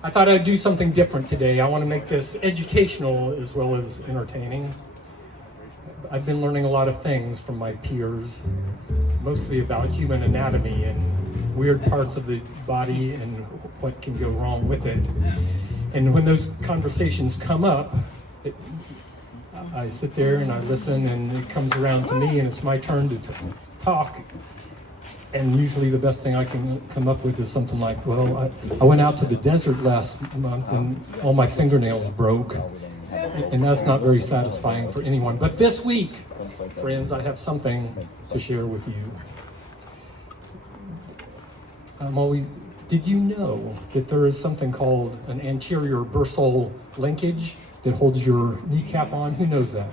I thought I'd do something different today. I want to make this educational as well as entertaining. I've been learning a lot of things from my peers, mostly about human anatomy and weird parts of the body and what can go wrong with it. And when those conversations come up, I sit there and I listen, and it comes around to me, and it's my turn to talk. And usually the best thing I can come up with is something like, well, I went out to the desert last month and all my fingernails broke. And that's not very satisfying for anyone. But this week, friends, I have something to share with you. Did you know that there is something called an anterior bursal linkage that holds your kneecap on? Who knows that?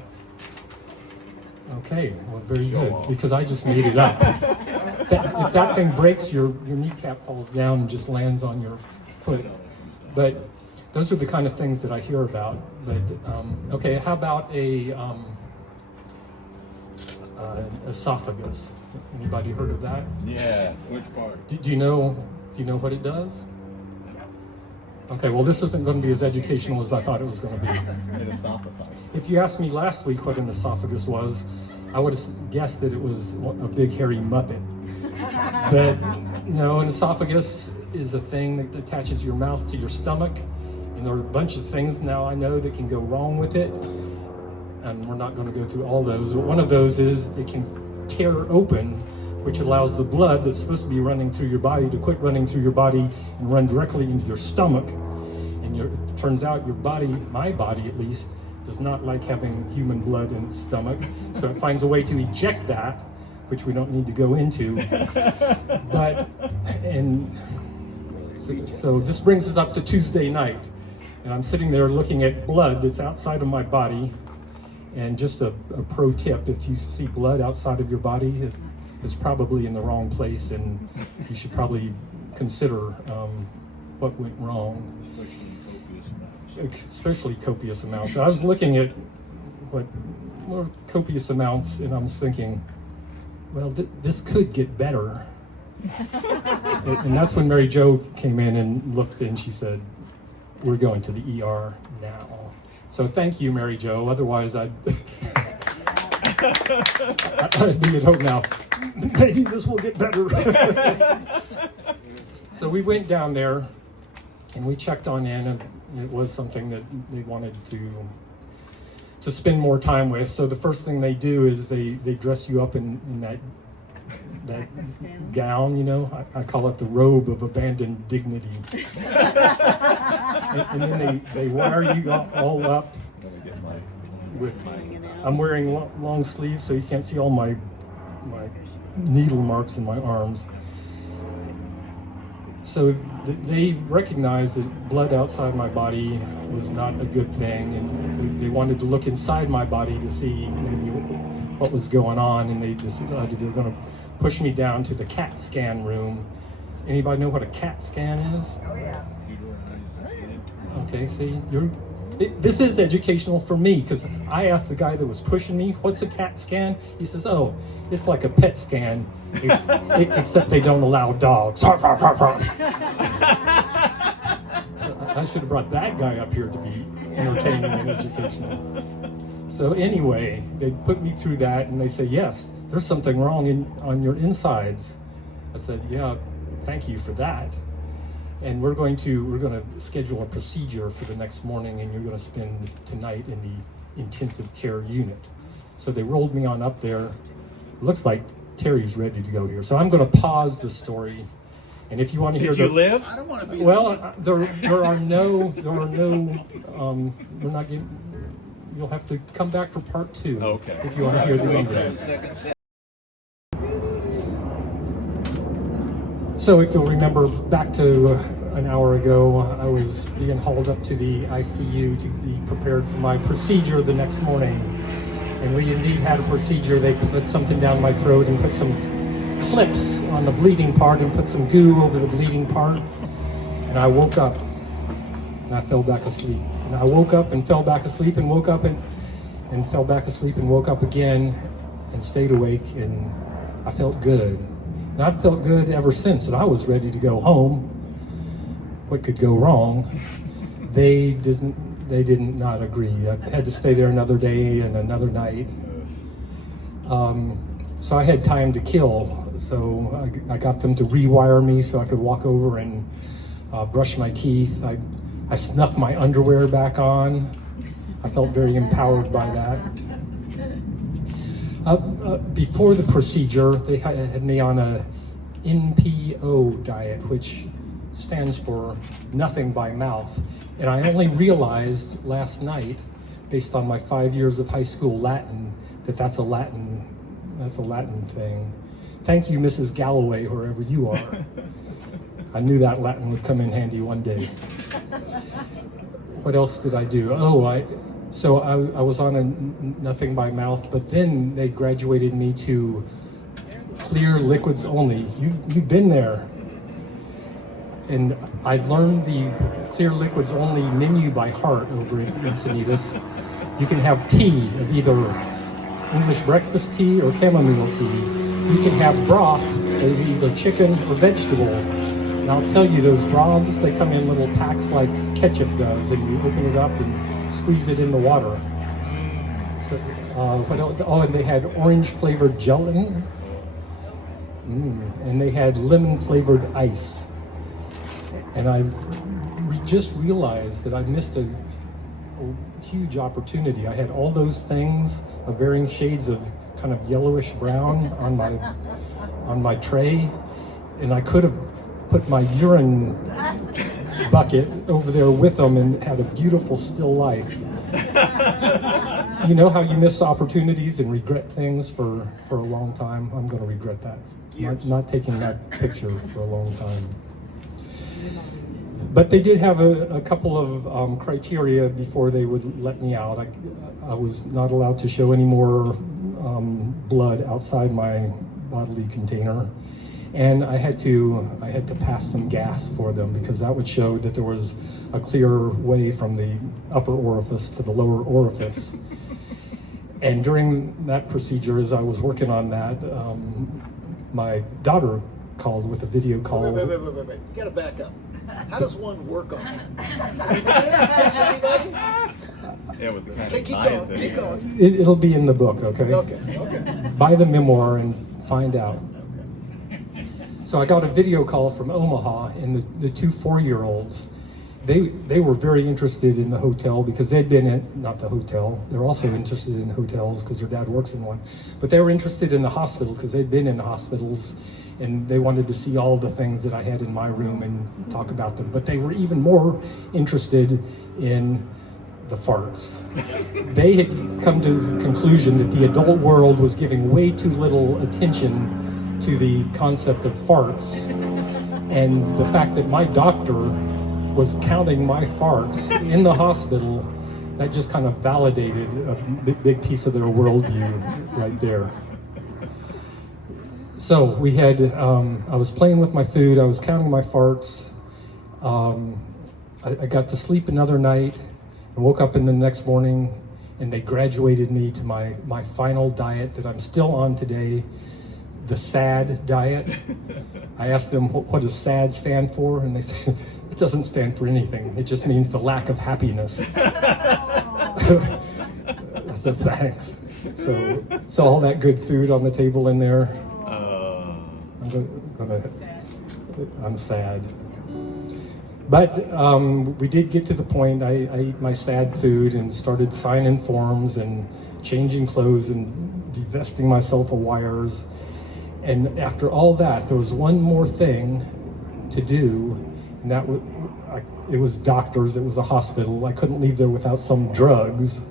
Okay, well, very good, because I just made it up. If that thing breaks, your kneecap falls down and just lands on your foot. But those are the kind of things that I hear about. But okay, how about esophagus? Anybody heard of that? Yes. Which part? Do you know what it does? Okay, well, this isn't going to be as educational as I thought it was going to be. An esophagus. If you asked me last week what an esophagus was, I would have guessed that it was a big hairy muppet. But no, an esophagus is a thing that attaches your mouth to your stomach, and there are a bunch of things now I know that can go wrong with it, and we're not going to go through all those. But one of those is it can tear open, which allows the blood that's supposed to be running through your body to quit running through your body and run directly into your stomach. And it turns out your body, my body at least, does not like having human blood in its stomach. So it finds a way to eject that, which we don't need to go into. So this brings us up to Tuesday night. And I'm sitting there looking at blood that's outside of my body. And just a pro tip, if you see blood outside of your body, it's probably in the wrong place, and you should probably consider what went wrong. Especially copious amounts. I was looking at what were copious amounts, and I was thinking, well, this could get better. And that's when Mary Jo came in and looked, and she said, we're going to the ER now. So thank you, Mary Jo. Otherwise, I'd be at home now. Maybe this will get better. So we went down there, and we checked on in, and it was something that they wanted to spend more time with. So the first thing they do is they dress you up in that gown, you know. I call it the robe of abandoned dignity. and then they wire you all up. I'm wearing long sleeves, so you can't see all my needle marks in my arms. So they recognized that blood outside my body was not a good thing, and they wanted to look inside my body to see maybe what was going on, and they decided they were going to push me down to the CAT scan room. Anybody know what a CAT scan is? Oh yeah. Okay, see, this is educational for me, because I asked the guy that was pushing me, what's a CAT scan? He says, oh, it's like a PET scan, except they don't allow dogs. So I should have brought that guy up here to be entertaining and educational. So anyway, they put me through that, and they say, yes, there's something wrong on your insides. I said, yeah, thank you for that. And we're going to schedule a procedure for the next morning, and you're going to spend tonight in the intensive care unit. So they rolled me on up there. Looks like Terry's ready to go here. So I'm going to pause the story, and if you want to hear, Did you live? I don't want to be. Well, there are no. We're not getting. You'll have to come back for part 2. Okay. If you want to hear the ending. So if you'll remember back to an hour ago, I was being hauled up to the ICU to be prepared for my procedure the next morning. And we indeed had a procedure. They put something down my throat and put some clips on the bleeding part and put some goo over the bleeding part. And I woke up and I fell back asleep. And I woke up and fell back asleep and woke up and fell back asleep and woke up again and stayed awake, and I felt good. And I've felt good ever since, and I was ready to go home. what could go wrong, they did not agree. I had to stay there another day and another night. So I had time to kill. So I got them to rewire me so I could walk over and brush my teeth. I snuck my underwear back on. I felt very empowered by that. Before the procedure, they had me on a NPO diet, which stands for nothing by mouth. And I only realized last night, based on my 5 years of high school Latin, that's a Latin thing. Thank you, Mrs. Galloway, wherever you are. I knew that Latin would come in handy one day. What else did I do? So I was on a nothing by mouth, but then they graduated me to clear liquids only. You've been there. And I learned the clear liquids only menu by heart over at Encinitas. You can have tea of either English breakfast tea or chamomile tea. You can have broth of either chicken or vegetable. And I'll tell you, those broths, they come in little packs like ketchup does, and you open it up and squeeze it in the water. So, what else? Oh, and they had orange flavored gelatin. And they had lemon flavored ice. And I just realized that I missed a huge opportunity. I had all those things of varying shades of kind of yellowish brown on my tray, and I could have put my urine bucket over there with them and had a beautiful still life. You know how you miss opportunities and regret things for a long time? I'm going to regret that. Not taking that picture for a long time. But they did have a couple of criteria before they would let me out. I was not allowed to show any more blood outside my bodily container, and I had to pass some gas for them because that would show that there was a clear way from the upper orifice to the lower orifice. And during that procedure, as I was working on that, my daughter called with a video call. Wait. You gotta back up. How does one work on that? Catch anybody? Yeah, with the kind Okay, of keep diet going. that- Keep going. It'll be in the book, okay? Okay. Buy the memoir and find out. So I got a video call from Omaha, and the two 4-year-olds, they were very interested in the hotel because they'd been at, not the hotel, they're also interested in hotels because their dad works in one, but they were interested in the hospital because they'd been in hospitals, and they wanted to see all the things that I had in my room and talk about them. But they were even more interested in the farts. They had come to the conclusion that the adult world was giving way too little attention to the concept of farts. And the fact that my doctor was counting my farts in the hospital, that just kind of validated a big piece of their worldview right there. So we had, I was playing with my food, I was counting my farts. I got to sleep another night and woke up in the next morning, and they graduated me to my final diet that I'm still on today, the SAD diet. I asked them, what does SAD stand for? And they said, it doesn't stand for anything. It just means the lack of happiness. I said, thanks. So all that good food on the table in there, I'm sad. But we did get to the point, I ate my sad food and started signing forms and changing clothes and divesting myself of wires. And after all that, there was one more thing to do, and that was, it was doctors, it was a hospital. I couldn't leave there without some drugs.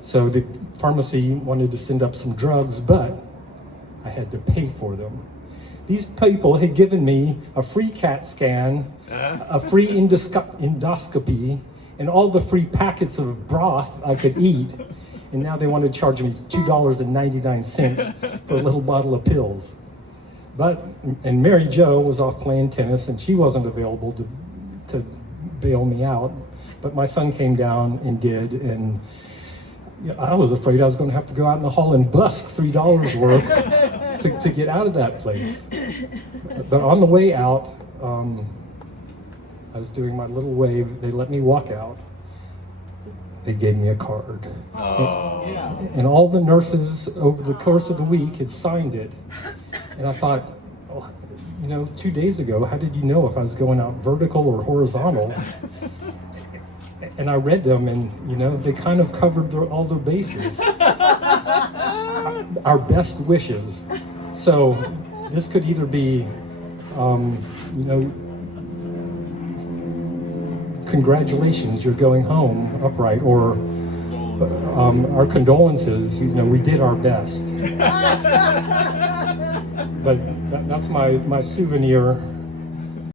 So the pharmacy wanted to send up some drugs, but I had to pay for them. These people had given me a free CAT scan, a free endoscopy, and all the free packets of broth I could eat. And now they want to charge me $2.99 for a little bottle of pills. And Mary Jo was off playing tennis, and she wasn't available to bail me out. But my son came down and did, and I was afraid I was going to have to go out in the hall and busk $3 worth to get out of that place. But on the way out, I was doing my little wave. They let me walk out. They gave me a card. Oh. Yeah. And all the nurses over the course of the week had signed it. And I thought, oh, 2 days ago, how did you know if I was going out vertical or horizontal? And I read them, and they kind of covered all their bases. Our best wishes. So this could either be, congratulations, you're going home upright, or our condolences, we did our best. But that's my souvenir